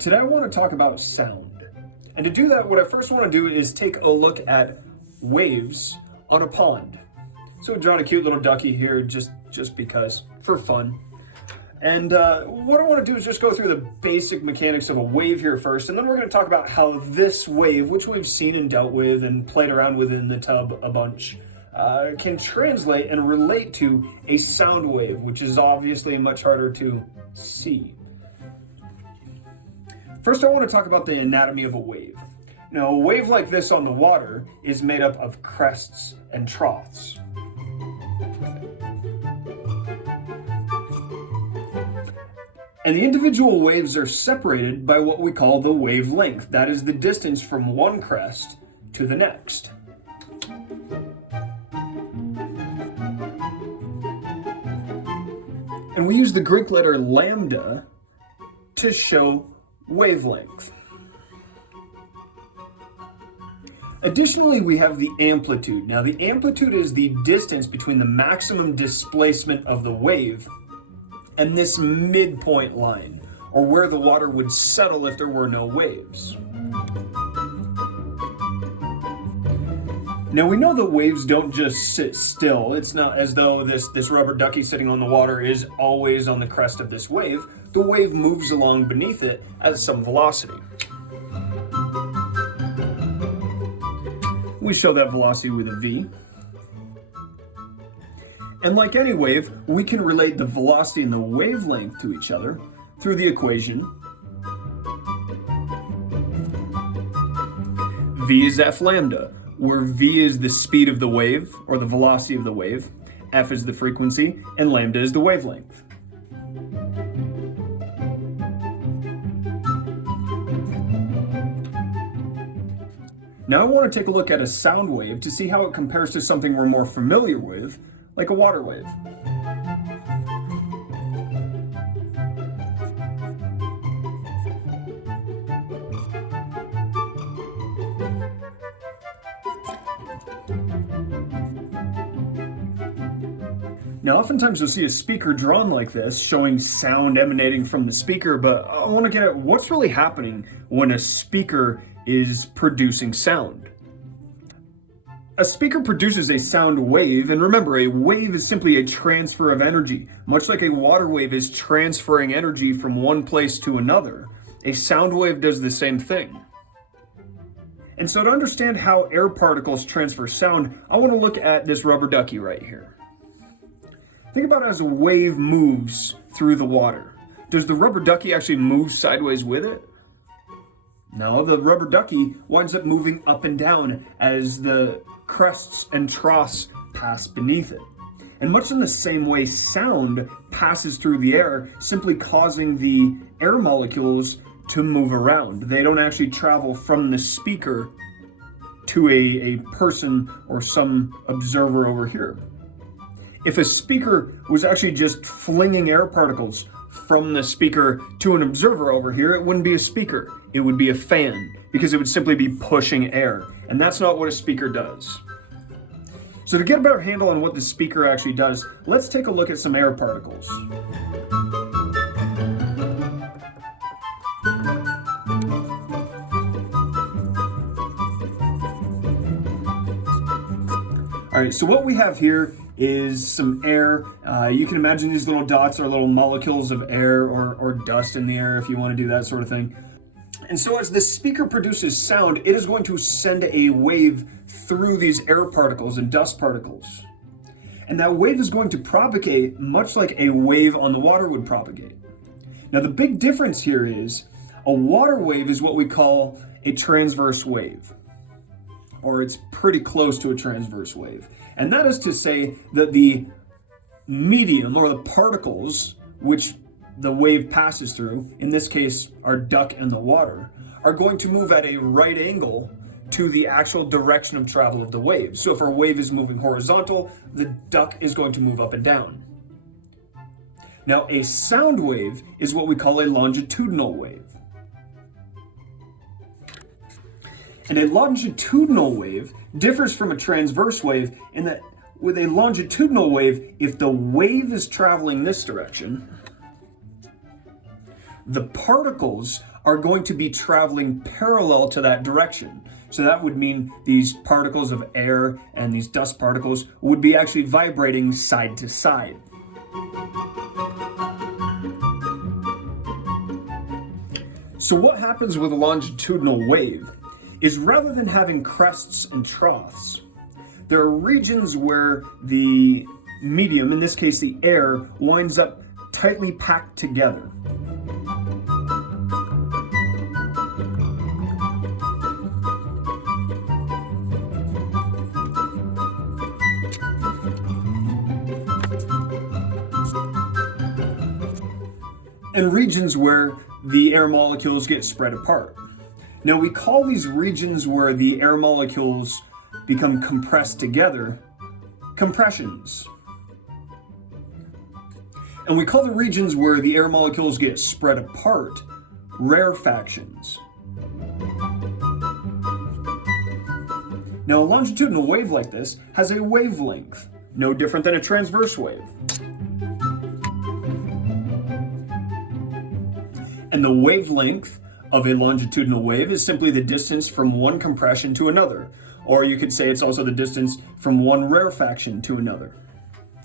today I want to talk about sound. And to do that, what I first want to do is take a look at waves on a pond. So I've drawn a cute little ducky here just because, for fun. And what I want to do is just go through the basic mechanics of a wave here first, and then we're going to talk about how this wave, which we've seen and dealt with and played around with in the tub a bunch, can translate and relate to a sound wave, which is obviously much harder to see. First, I want to talk about the anatomy of a wave. Now, a wave like this on the water is made up of crests and troughs. And the individual waves are separated by what we call the wavelength. That is the distance from one crest to the next. And we use the Greek letter lambda to show wavelength. Additionally, we have the amplitude. Now, the amplitude is the distance between the maximum displacement of the wave and this midpoint line, or where the water would settle if there were no waves. Now, we know that waves don't just sit still. It's not as though this rubber ducky sitting on the water is always on the crest of this wave. The wave moves along beneath it at some velocity. We show that velocity with a v. And like any wave, we can relate the velocity and the wavelength to each other through the equation v is f lambda, where v is the speed of the wave, or the velocity of the wave, f is the frequency, and lambda is the wavelength. Now I want to take a look at a sound wave to see how it compares to something we're more familiar with, like a water wave. Now, oftentimes you'll see a speaker drawn like this, showing sound emanating from the speaker, but I want to get at what's really happening when a speaker is producing sound. A speaker produces a sound wave, and remember, a wave is simply a transfer of energy. Much like a water wave is transferring energy from one place to another, a sound wave does the same thing. And so to understand how air particles transfer sound, I want to look at this rubber ducky right here. Think about it as a wave moves through the water. Does the rubber ducky actually move sideways with it? No, the rubber ducky winds up moving up and down as the crests and troughs pass beneath it. And much in the same way, sound passes through the air, simply causing the air molecules to move around. They don't actually travel from the speaker to a person or some observer over here. If a speaker was actually just flinging air particles from the speaker to an observer over here, it wouldn't be a speaker. It would be a fan, because it would simply be pushing air. And that's not what a speaker does. So to get a better handle on what the speaker actually does, let's take a look at some air particles. All right, so what we have here is some air. You can imagine these little dots are little molecules of air or dust in the air, if you want to do that sort of thing. And so as the speaker produces sound, it is going to send a wave through these air particles and dust particles. And that wave is going to propagate much like a wave on the water would propagate. Now the big difference here is a water wave is what we call a transverse wave, or it's pretty close to a transverse wave. And that is to say that the medium, or the particles which the wave passes through, in this case our duck in the water, are going to move at a right angle to the actual direction of travel of the wave. So if our wave is moving horizontal, the duck is going to move up and down. Now a sound wave is what we call a longitudinal wave. And a longitudinal wave differs from a transverse wave in that with a longitudinal wave, if the wave is traveling this direction, the particles are going to be traveling parallel to that direction. So that would mean these particles of air and these dust particles would be actually vibrating side to side. So what happens with a longitudinal wave is rather than having crests and troughs, there are regions where the medium, in this case the air, winds up tightly packed together. And regions where the air molecules get spread apart. Now we call these regions where the air molecules become compressed together compressions. And we call the regions where the air molecules get spread apart rarefactions. Now a longitudinal wave like this has a wavelength, no different than a transverse wave. And the wavelength of a longitudinal wave is simply the distance from one compression to another. Or you could say it's also the distance from one rarefaction to another.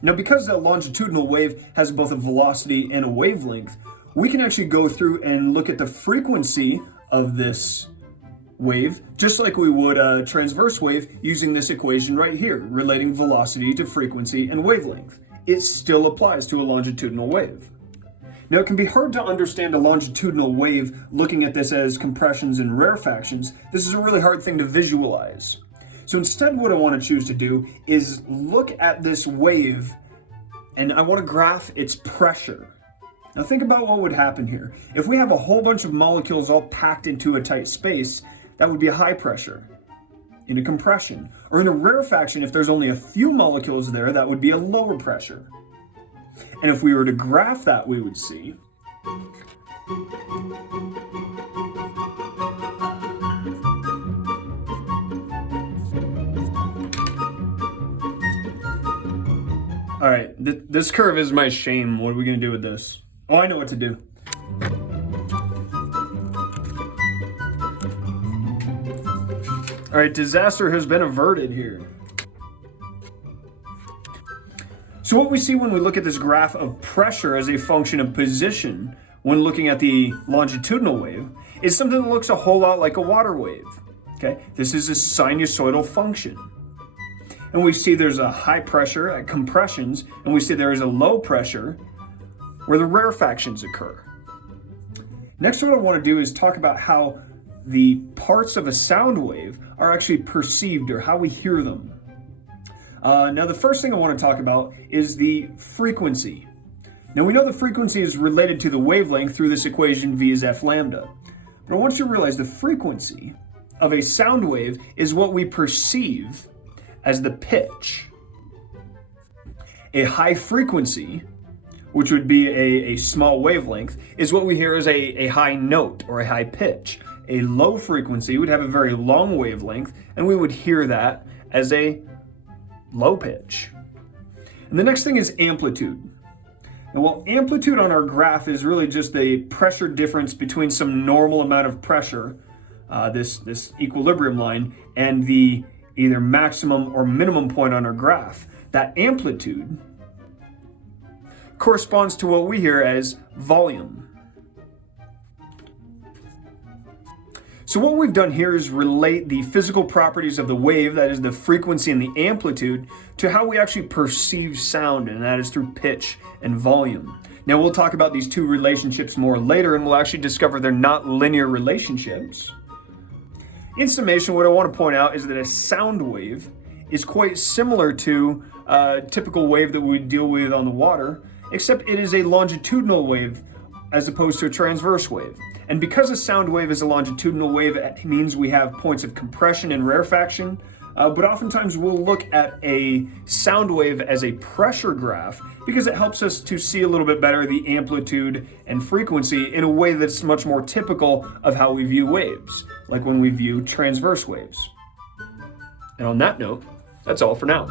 Now, because a longitudinal wave has both a velocity and a wavelength, we can actually go through and look at the frequency of this wave, just like we would a transverse wave using this equation right here, relating velocity to frequency and wavelength. It still applies to a longitudinal wave. Now, it can be hard to understand a longitudinal wave looking at this as compressions and rarefactions. This is a really hard thing to visualize. So instead, what I want to choose to do is look at this wave and I want to graph its pressure. Now think about what would happen here. If we have a whole bunch of molecules all packed into a tight space, that would be a high pressure. In a compression, or in a rarefaction, if there's only a few molecules there, that would be a lower pressure. And if we were to graph that, we would see all right, this curve is my shame. What are we going to do with this? Oh, I know what to do. All right, disaster has been averted here. So what we see when we look at this graph of pressure as a function of position when looking at the longitudinal wave is something that looks a whole lot like a water wave. Okay, this is a sinusoidal function. And we see there's a high pressure at compressions, and we see there is a low pressure where the rarefactions occur. Next, what I want to do is talk about how the parts of a sound wave are actually perceived, or how we hear them. Now, the first thing I want to talk about is the frequency. Now, we know the frequency is related to the wavelength through this equation V is F lambda. But I want you to realize the frequency of a sound wave is what we perceive as the pitch. A high frequency, which would be a small wavelength, is what we hear as a high note or a high pitch. A low frequency would have a very long wavelength, and we would hear that as a low pitch. And the next thing is amplitude. Now, while amplitude on our graph is really just a pressure difference between some normal amount of pressure, this equilibrium line, and the either maximum or minimum point on our graph, that amplitude corresponds to what we hear as volume. So what we've done here is relate the physical properties of the wave, that is the frequency and the amplitude, to how we actually perceive sound, and that is through pitch and volume. Now we'll talk about these two relationships more later, and we'll actually discover they're not linear relationships. In summation, what I want to point out is that a sound wave is quite similar to a typical wave that we deal with on the water, except it is a longitudinal wave as opposed to a transverse wave. And because a sound wave is a longitudinal wave, it means we have points of compression and rarefaction, but oftentimes we'll look at a sound wave as a pressure graph because it helps us to see a little bit better the amplitude and frequency in a way that's much more typical of how we view waves, like when we view transverse waves. And on that note, that's all for now.